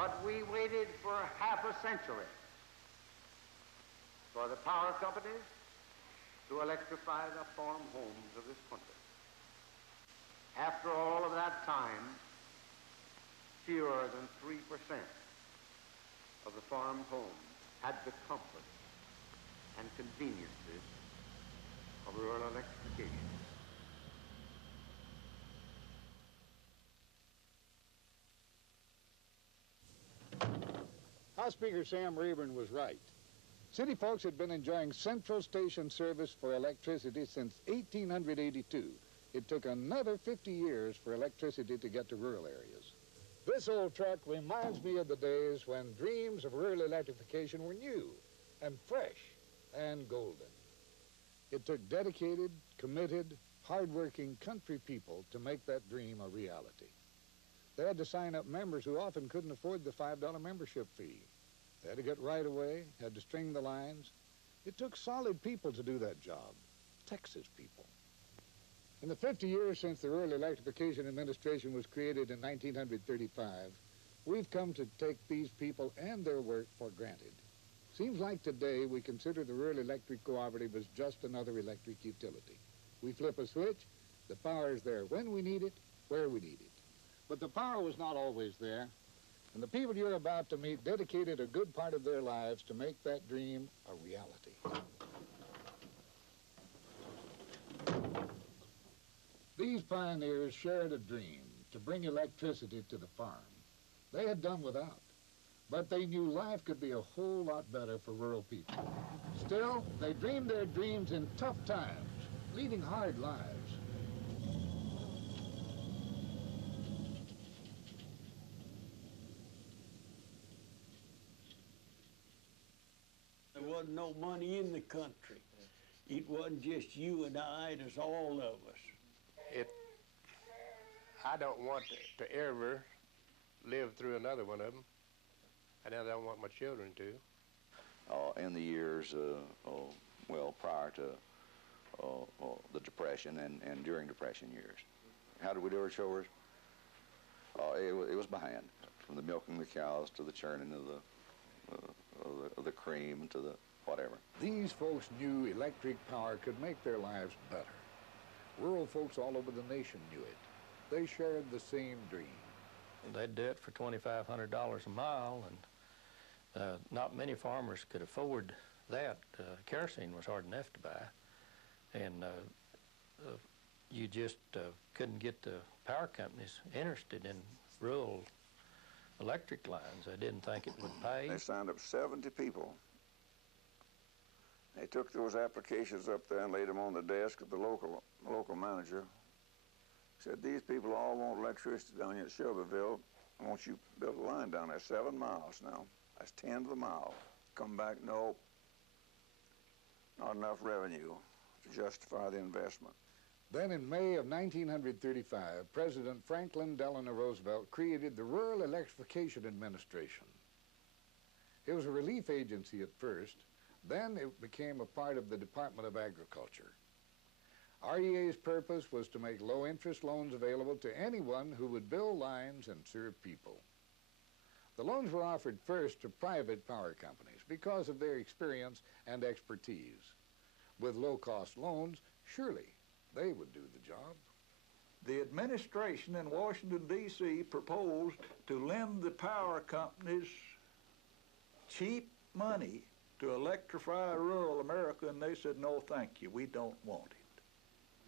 But we waited for half a century for the power companies to electrify the farm homes of this country. After all of that time, fewer than 3% of the farm homes had the comfort and conveniences of rural electrification. House Speaker Sam Rayburn was right. City folks had been enjoying central station service for electricity since 1882. It took another 50 years for electricity to get to rural areas. This old truck reminds me of the days when dreams of rural electrification were new and fresh and golden. It took dedicated, committed, hard-working country people to make that dream a reality. They had to sign up members who often couldn't afford the $5 membership fee. They had to get right away, had to string the lines. It took solid people to do that job, Texas people. In the 50 years since the Rural Electrification Administration was created in 1935, we've come to take these people and their work for granted. Seems like today we consider the Rural Electric Cooperative as just another electric utility. We flip a switch, the power is there when we need it, where we need it. But the power was not always there, and the people you're about to meet dedicated a good part of their lives to make that dream a reality. These pioneers shared a dream to bring electricity to the farm. They had done without, but they knew life could be a whole lot better for rural people. Still, they dreamed their dreams in tough times, leading hard lives. There wasn't no money in the country. It wasn't just you and I, it was all of us. I don't want to ever live through another one of them, and I don't want my children to. In the years, prior to the Depression and during Depression years. How did we do our chores? It was by hand, from the milking the cows to the churning of the cream to the whatever. These folks knew electric power could make their lives better. Rural folks all over the nation knew it. They shared the same dream. They'd do it for $2,500 a mile, and not many farmers could afford that. Kerosene was hard enough to buy, and you just couldn't get the power companies interested in rural electric lines. They didn't think it would pay. They signed up 70 people. They took those applications up there and laid them on the desk of the local manager. Said, these people all want electricity down here at Shelbyville. I want you to build a line down there, 7 miles now. That's 10 to the mile. Come back, no, not enough revenue to justify the investment. Then in May of 1935, President Franklin Delano Roosevelt created the Rural Electrification Administration. It was a relief agency at first, then it became a part of the Department of Agriculture. REA's purpose was to make low-interest loans available to anyone who would build lines and serve people. The loans were offered first to private power companies because of their experience and expertise. With low-cost loans, surely they would do the job. The administration in Washington, D.C. proposed to lend the power companies cheap money to electrify rural America, and they said, no, thank you, we don't want it.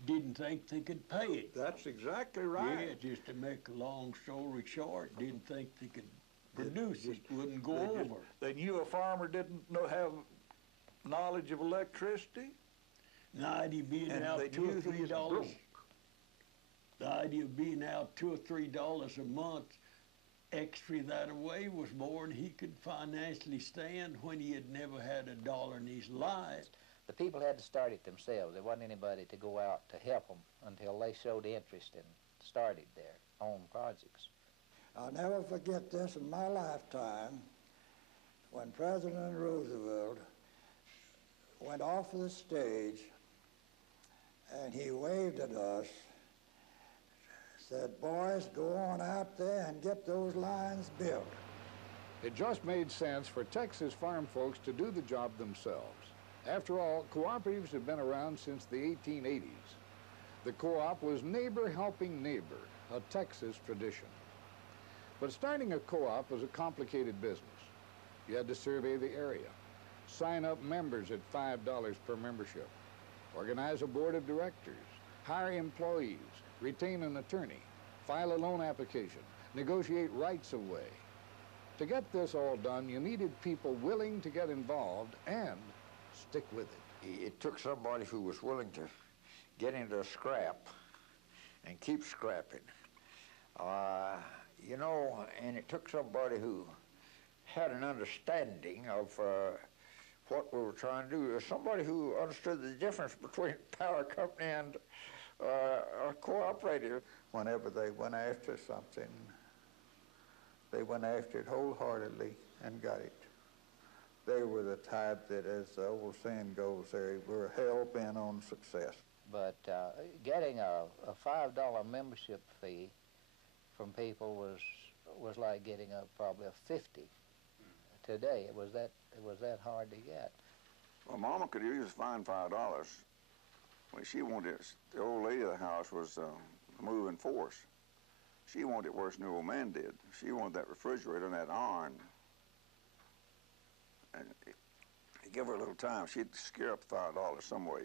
Didn't think they could pay it. That's exactly right. Yeah, just to make a long story short, didn't think they could produce it, wouldn't go over. They knew a farmer didn't have knowledge of electricity. The idea of being out $2 or $3. The idea of being out $2 or $3 a month extra that away was more than he could financially stand when he had never had a dollar in his life. The people had to start it themselves. There wasn't anybody to go out to help them until they showed interest and started their own projects. I'll never forget this in my lifetime when President Roosevelt went off the stage and he waved at us, said, boys, go on out there and get those lines built. It just made sense for Texas farm folks to do the job themselves. After all, cooperatives have been around since the 1880s. The co-op was neighbor helping neighbor, a Texas tradition. But starting a co-op was a complicated business. You had to survey the area, sign up members at $5 per membership, organize a board of directors, hire employees, retain an attorney, file a loan application, negotiate rights of way. To get this all done, you needed people willing to get involved and stick with it. It took somebody who was willing to get into a scrap and keep scrapping. You know, and it took somebody who had an understanding of what we were trying to do. Somebody who understood the difference between a power company and a cooperative. Whenever they went after something, they went after it wholeheartedly and got it. They were the type that, as the old saying goes, they were hell-bent on success. But getting a $5 membership fee from people was like getting probably a 50 today. It was that hard to get. Well, Mama could use a fine $5. When she wanted it, the old lady of the house was a moving force. She wanted it worse than the old man did. She wanted that refrigerator and that iron. And give her a little time, she'd scare up $5 some way.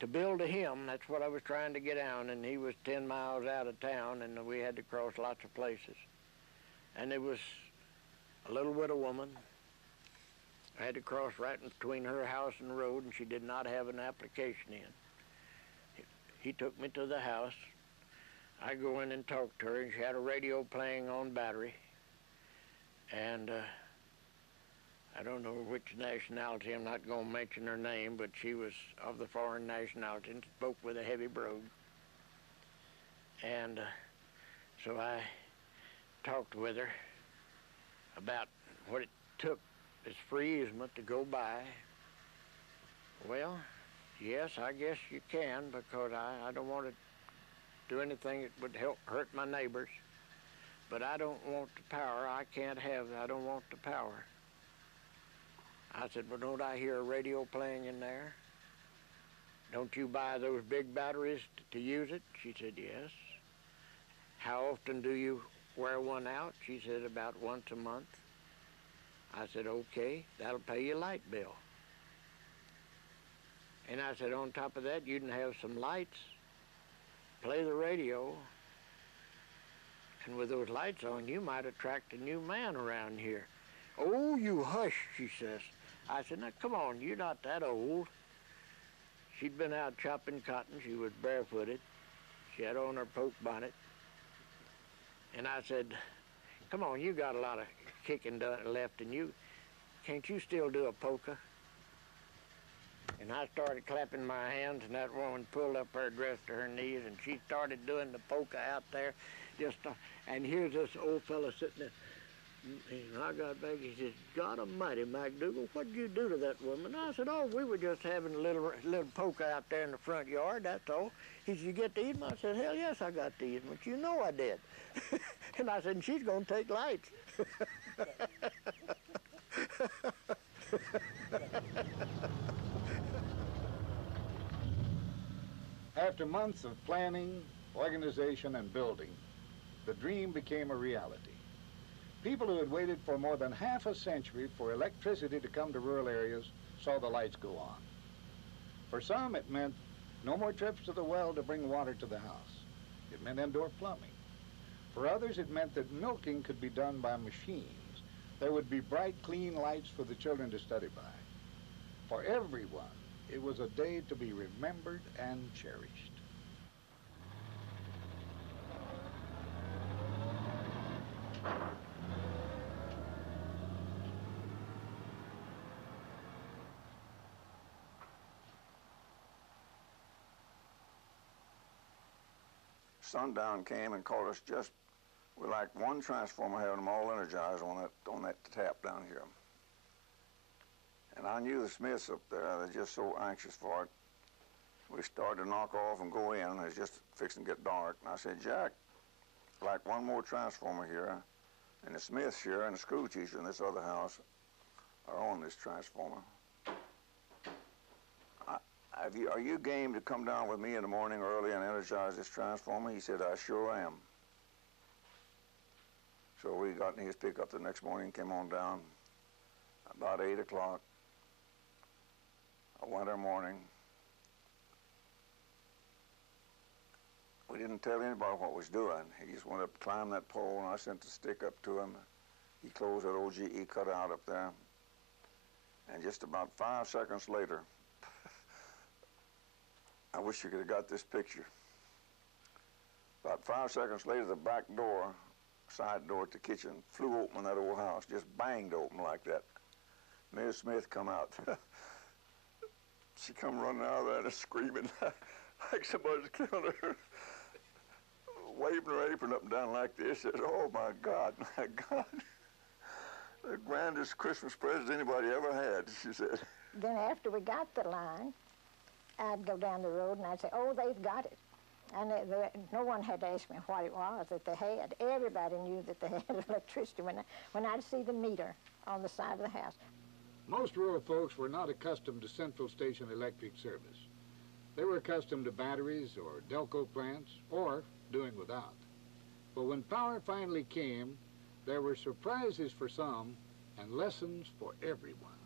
To build a hymn, that's what I was trying to get down, and he was 10 miles out of town, and we had to cross lots of places. And there was a little widow woman. I had to cross right in between her house and the road, and she did not have an application in. He took me to the house. I go in and talk to her, and she had a radio playing on battery. And I don't know which nationality, I'm not going to mention her name, but she was of the foreign nationality and spoke with a heavy brogue. And so I talked with her about what it took as free easement to go by. Well, yes, I guess you can, because I don't want to do anything that would hurt my neighbors. But I don't want the power. I can't have that. I don't want the power. I said, well, don't I hear a radio playing in there? Don't you buy those big batteries to use it? She said, yes. How often do you wear one out? She said, about once a month. I said, okay, that'll pay your light bill. And I said, on top of that, you can have some lights, play the radio, and with those lights on, you might attract a new man around here. Oh, you hush, she says. I said, now, come on, you're not that old. She'd been out chopping cotton. She was barefooted. She had on her poke bonnet. And I said, come on, you got a lot of kicking left in you. Can't you still do a polka? And I started clapping my hands, and that woman pulled up her dress to her knees, and she started doing the polka out there. And here's this old fella sitting there. And I got back, he says, God almighty, MacDougal, what'd you do to that woman? I said, oh, we were just having a little polka out there in the front yard, that's all. He said, you get the easement? I said, hell yes, I got the easement. You know I did. And I said, and she's going to take lights. After months of planning, organization, and building, the dream became a reality. People who had waited for more than half a century for electricity to come to rural areas saw the lights go on. For some, it meant no more trips to the well to bring water to the house. It meant indoor plumbing. For others, it meant that milking could be done by machines. There would be bright, clean lights for the children to study by. For everyone, it was a day to be remembered and cherished. Sundown came and caught us just with like one transformer having them all energized on that tap down here. And I knew the Smiths up there, they're just so anxious for it. We started to knock off and go in, and it was just fixing to get dark. And I said, Jack, like one more transformer here, And the Smiths here and the school teacher in this other house are on this transformer. Are you game to come down with me in the morning early and energize this transformer? He said, I sure am. So we got in his pickup the next morning, came on down about 8 o'clock, a winter morning. We didn't tell anybody what we was doing. He just went up, climbed that pole, and I sent the stick up to him. He closed that OGE cutout up there. And just about 5 seconds later, I wish you could have got this picture. About 5 seconds later, the back door, side door at the kitchen, flew open in that old house, just banged open like that. Ms. Smith come out. She come running out of there and screaming like somebody's killing her. Waving her apron up and down like this. Says, oh my God, my God. The grandest Christmas present anybody ever had, she said. Then after we got the line, I'd go down the road and I'd say, oh, they've got it. And no one had to ask me what it was that they had. Everybody knew that they had electricity when I'd see the meter on the side of the house. Most rural folks were not accustomed to central station electric service. They were accustomed to batteries or Delco plants or doing without. But when power finally came, there were surprises for some and lessons for everyone.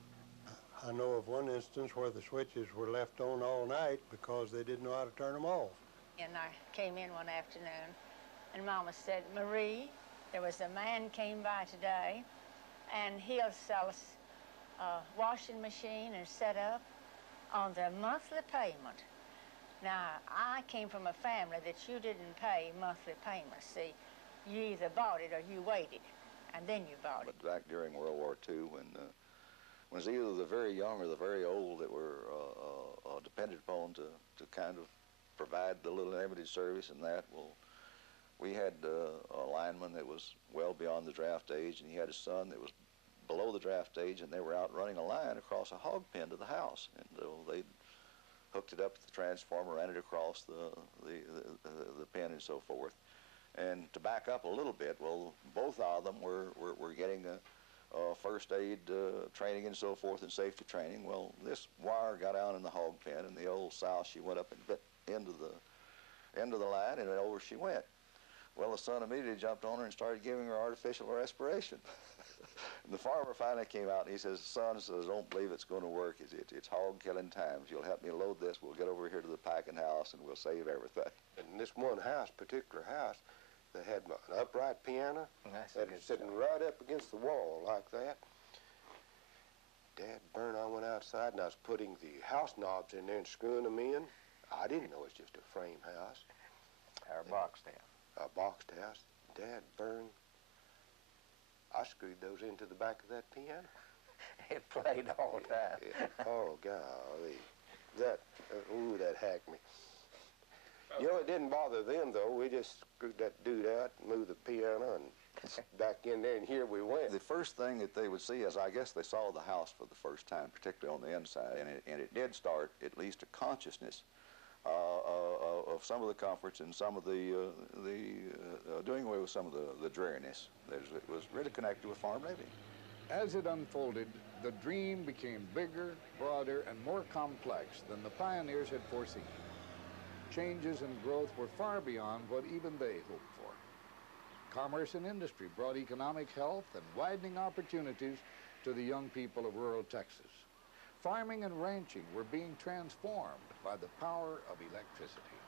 I know of one instance where the switches were left on all night because they didn't know how to turn them off. And I came in one afternoon, and Mama said, Marie, there was a man came by today, and he'll sell us a washing machine and set up on the monthly payment. Now, I came from a family that you didn't pay monthly payments. See, you either bought it or you waited, and then you bought it. But back during World War II, when it was either the very young or the very old that were depended upon to kind of provide the little limited service and that, well, we had a lineman that was well beyond the draft age, and he had a son that was below the draft age, and they were out running a line across a hog pen to the house, and they hooked it up to the transformer, ran it across the pen and so forth. And to back up a little bit, well, both of them were getting first aid training and so forth and safety training. Well, this wire got out in the hog pen, and the old sow, she went up and bit into the end of the line, and over she went. Well, the son immediately jumped on her and started giving her artificial respiration. And the farmer finally came out and he says, son, says, don't believe it's going to work. It's hog killing times. You'll help me load this. We'll get over here to the packing house and we'll save everything. In this one house, particular house, they had an upright piano that was sitting right up against the wall like that. Dad burn, I went outside and I was putting the house knobs in there and screwing them in. I didn't know it was just a frame house. Or a boxed house. A boxed house. Dad burn, I screwed those into the back of that piano. It played all the time. Oh, golly. That hacked me. You know, it didn't bother them, though. We just screwed that dude out, moved the piano, and back in there, and here we went. The first thing that they would see is, I guess they saw the house for the first time, particularly on the inside, and it did start at least a consciousness of some of the comforts and some of the doing away with some of the dreariness. It was really connected with farm living. As it unfolded, the dream became bigger, broader, and more complex than the pioneers had foreseen. Changes and growth were far beyond what even they hoped for. Commerce and industry brought economic health and widening opportunities to the young people of rural Texas. Farming and ranching were being transformed by the power of electricity.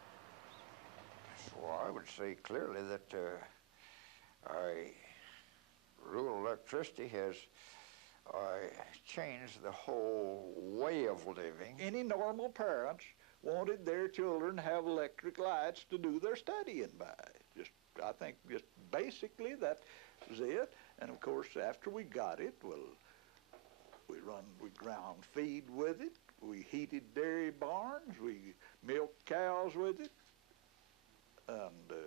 So I would say clearly that rural electricity has changed the whole way of living. Any normal parents wanted their children to have electric lights to do their studying by. I think just basically that was it. And of course, after we got it, well, we ground feed with it. We heated dairy barns. We milked cows with it. And,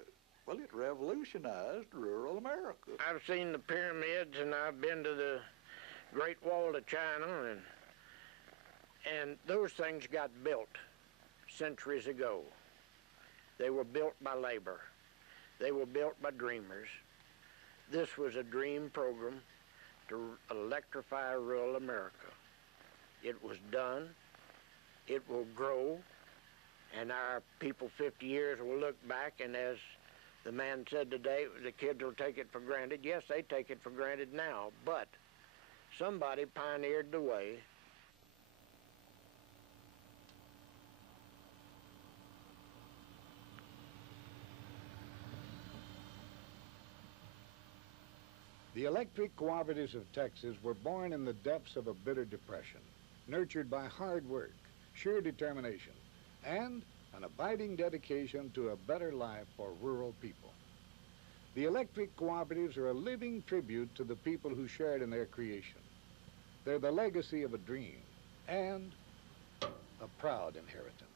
well, it revolutionized rural America. I've seen the pyramids, and I've been to the Great Wall of China, and those things got built centuries ago. They were built by labor. They were built by dreamers. This was a dream program to electrify rural America. It was done. It will grow. And our people 50 years will look back, and as the man said today, the kids will take it for granted. Yes, they take it for granted now, but somebody pioneered the way. The Electric Cooperatives of Texas were born in the depths of a bitter depression, nurtured by hard work, sheer determination, and an abiding dedication to a better life for rural people. The Electric Cooperatives are a living tribute to the people who shared in their creation. They're the legacy of a dream and a proud inheritance.